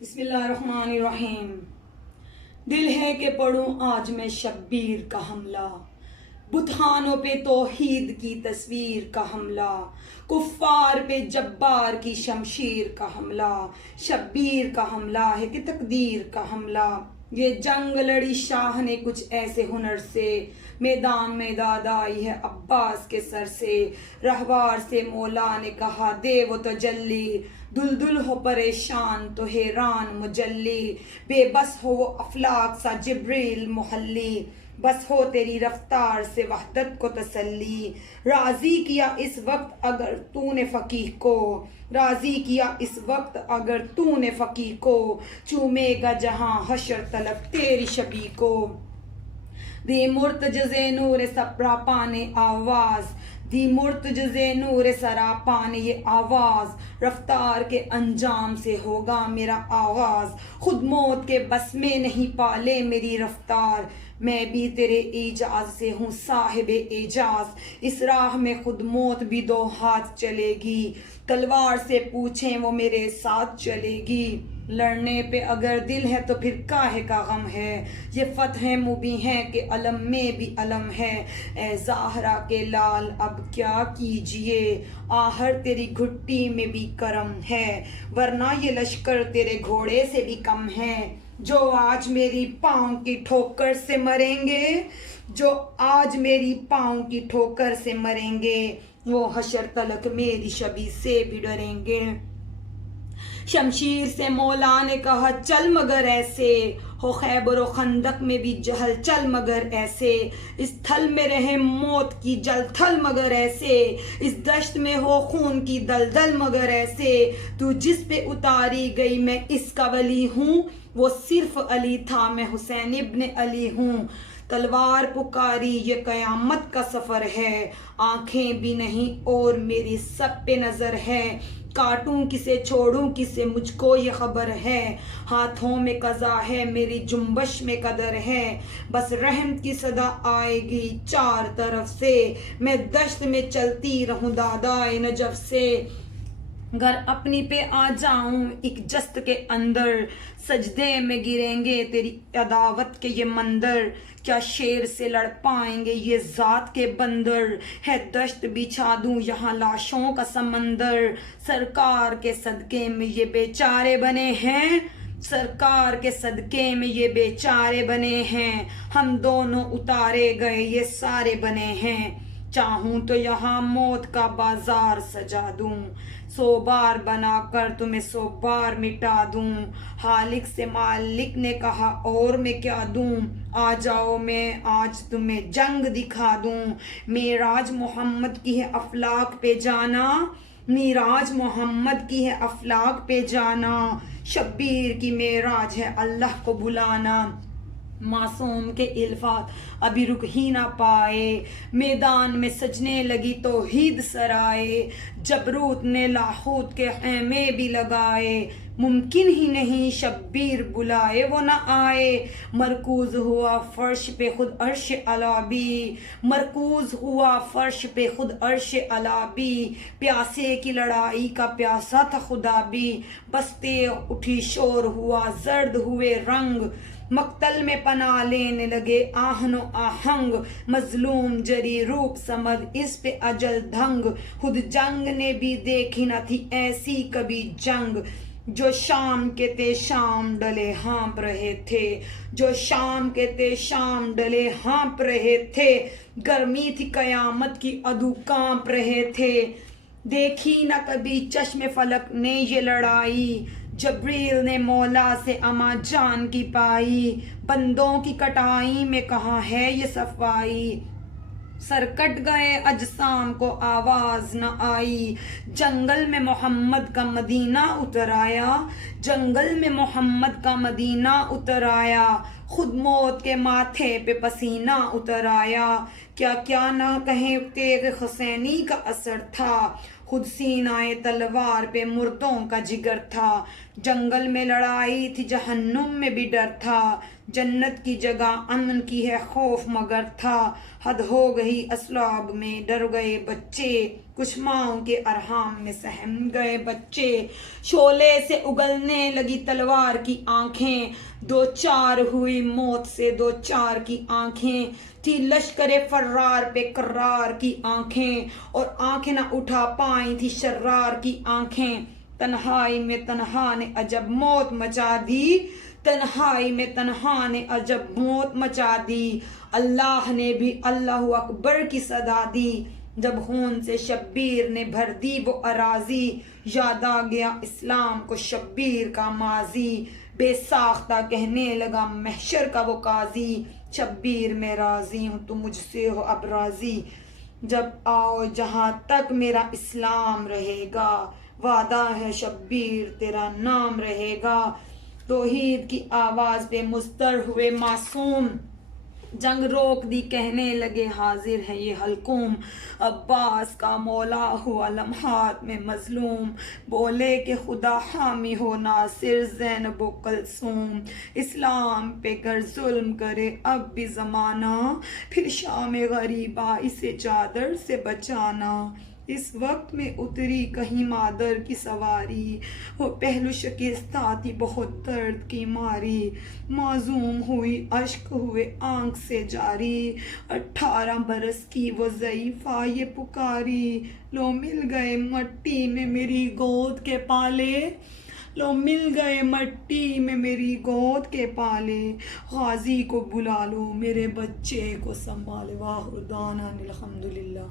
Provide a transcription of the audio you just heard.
بسم اللہ الرحمن الرحیم۔ دل ہے کہ پڑھوں آج میں شبیر کا حملہ، بتخانوں پہ توحید کی تصویر کا حملہ، کفار پہ جبار کی شمشیر کا حملہ۔ شبیر کا حملہ ہے کہ تقدیر کا حملہ، یہ جنگ لڑی شاہ نے کچھ ایسے ہنر سے، میدان میں داد آئی ہے عباس کے سر سے۔ رہوار سے مولا نے کہا دے وہ تجلی، دل ہو پریشان تو حیران مجلی، بے بس ہو وہ افلاک سا جبریل محلی، بس ہو تیری رفتار سے وحدت کو تسلی۔ راضی کیا اس وقت اگر تو نے فقیہ کو، راضی کیا اس وقت اگر تو نے فقیہ کو، چومے گا جہاں حشر طلب تیری شبیہ کو۔ دی مرتجز نور سپرا پانے آواز، دی مرتجز نور سرا پانے یہ آواز، رفتار کے انجام سے ہوگا میرا آغاز، خود موت کے بس میں نہیں پالے میری رفتار، میں بھی تیرے ایجاز سے ہوں صاحب اعجاز، اس راہ میں خود موت بھی دو ہاتھ چلے گی، تلوار سے پوچھیں وہ میرے ساتھ چلے گی، لڑنے پہ اگر دل ہے تو پھر کاہے کا غم ہے، یہ فتح مبیں ہے کہ علم میں بھی علم ہے، اے زہرا کے لال اب کیا کیجئے، آہر تیری گھٹی میں بھی کرم ہے، ورنہ یہ لشکر تیرے گھوڑے سے بھی کم ہے، جو آج میری پاؤں کی ٹھوکر سے مریں گے، جو آج میری پاؤں کی ٹھوکر سے مریں گے، وہ حشر تلک میری شبیہ سے بھی ڈریں گے۔ شمشیر سے مولا نے کہا چل مگر ایسے، ہو خیبر و خندق میں بھی جہل چل مگر ایسے، اس تھل میں رہے موت کی جل تھل مگر ایسے، اس دشت میں ہو خون کی دلدل مگر ایسے، تو جس پہ اتاری گئی میں اس کا ولی ہوں، وہ صرف علی تھا میں حسین ابن علی ہوں، تلوار پکاری یہ قیامت کا سفر ہے، آنکھیں بھی نہیں اور میری سب پہ نظر ہے، کاٹوں کسے چھوڑوں کسے مجھ کو یہ خبر ہے، ہاتھوں میں قضا ہے میری جنبش میں قدر ہے، بس رحم کی صدا آئے گی چار طرف سے، میں دشت میں چلتی رہوں دادائے نجف سے، گر اپنی پہ آ جاؤں ایک جست کے اندر، سجدے میں گریں گے تیری عداوت کے یہ مندر، کیا شیر سے لڑ پائیں گے یہ ذات کے بندر، ہے دشت بچھا دوں یہاں لاشوں کا سمندر، سرکار کے صدقے میں یہ بیچارے بنے ہیں، سرکار کے صدقے میں یہ بیچارے بنے ہیں، ہم دونوں اتارے گئے یہ سارے بنے ہیں، چاہوں تو یہاں موت کا بازار سجا دوں، 100 بار بنا کر تمہیں 100 بار مٹا دوں، خالق سے مالک نے کہا اور میں کیا دوں، آ جاؤ میں آج تمہیں جنگ دکھا دوں، معراج محمد کی ہے افلاک پہ جانا، معراج محمد کی ہے افلاک پہ جانا، شبیر کی معراج ہے اللہ کو بلانا، معصوم کے الفاظ ابھی رک ہی نہ پائے، میدان میں سجنے لگی توحید سرائے، جبروت نے لاہوت کے خیمے بھی لگائے، ممکن ہی نہیں شبیر بلائے وہ نہ آئے، مرکوز ہوا فرش پہ خود عرش اعلیٰ بھی، مرکوز ہوا فرش پہ خود عرش اعلیٰ بھی، پیاسے کی لڑائی کا پیاسا تھا خدا بھی، بستے اٹھی شور ہوا زرد ہوئے رنگ، مقتل میں پناہ لینے لگے آہن و آہنگ، مظلوم جری روپ سمد اس پہ اجل دھنگ، خود جنگ نے بھی دیکھی نہ تھی ایسی کبھی جنگ، جو شام کے تھے شام ڈلے ہانپ رہے تھے، جو شام کے تھے شام ڈلے ہانپ رہے تھے، گرمی تھی قیامت کی عدو کانپ رہے تھے، دیکھی نہ کبھی چشم فلک نے یہ لڑائی، جبریل نے مولا سے اما جان کی پائی، بندوں کی کٹائی میں کہاں ہے یہ صفائی، سر کٹ گئے اجسام کو آواز نہ آئی، جنگل میں محمد کا مدینہ اتر آیا، جنگل میں محمد کا مدینہ اتر آیا، خود موت کے ماتھے پہ پسینہ اتر آیا، کیا کیا نہ کہیں تیغ حسینی کا اثر تھا، خود سینہ تلوار پہ مردوں کا جگر تھا، جنگل میں لڑائی تھی جہنم میں بھی ڈر تھا، جنت کی جگہ امن کی ہے خوف مگر تھا، حد ہو گئی اسلاب میں ڈر گئے بچے، کچھ ماؤں کے ارحام میں سہم گئے بچے، شعلے سے اگلنے لگی تلوار کی آنکھیں، دو چار ہوئی موت سے دو چار کی آنکھیں، تھی لشکر فرار پہ کرار کی آنکھیں، اور آنکھیں نہ اٹھا پائیں تھی شرار کی آنکھیں، تنہائی میں تنہا نے عجب موت مچا دی، تنہائی میں تنہا نے عجب موت مچا دی، اللہ نے بھی اللہ اکبر کی صدا دی، جب خون سے شبیر نے بھر دی وہ اراضی، یاد آ گیا اسلام کو شبیر کا ماضی، بے ساختہ کہنے لگا محشر کا وہ قاضی، شبیر میں راضی ہوں تو مجھ سے ہو اب راضی، جب آؤ جہاں تک میرا اسلام رہے گا، وعدہ ہے شبیر تیرا نام رہے گا، توحید کی آواز پہ مضطر ہوئے معصوم، جنگ روک دی کہنے لگے حاضر ہے یہ حلقوم، عباس کا مولا ہوا لمحات میں مظلوم، بولے کہ خدا حامی ہو ناصر زینب و کلثوم، اسلام پہ گر ظلم کرے اب بھی زمانہ، پھر شام غریبا اسے چادر سے بچانا، اس وقت میں اتری کہیں مادر کی سواری، وہ پہلو شکستہ تھی بہت درد کی ماری، معزوم ہوئی اشک ہوئے آنکھ سے جاری، 18 برس کی وہ ضعیفہ یہ پکاری، لو مل گئے مٹی میں میری گود کے پالے، لو مل گئے مٹی میں میری گود کے پالے، غازی کو بلا لو میرے بچے کو سنبھالے، واخر دعوانا الحمدللہ۔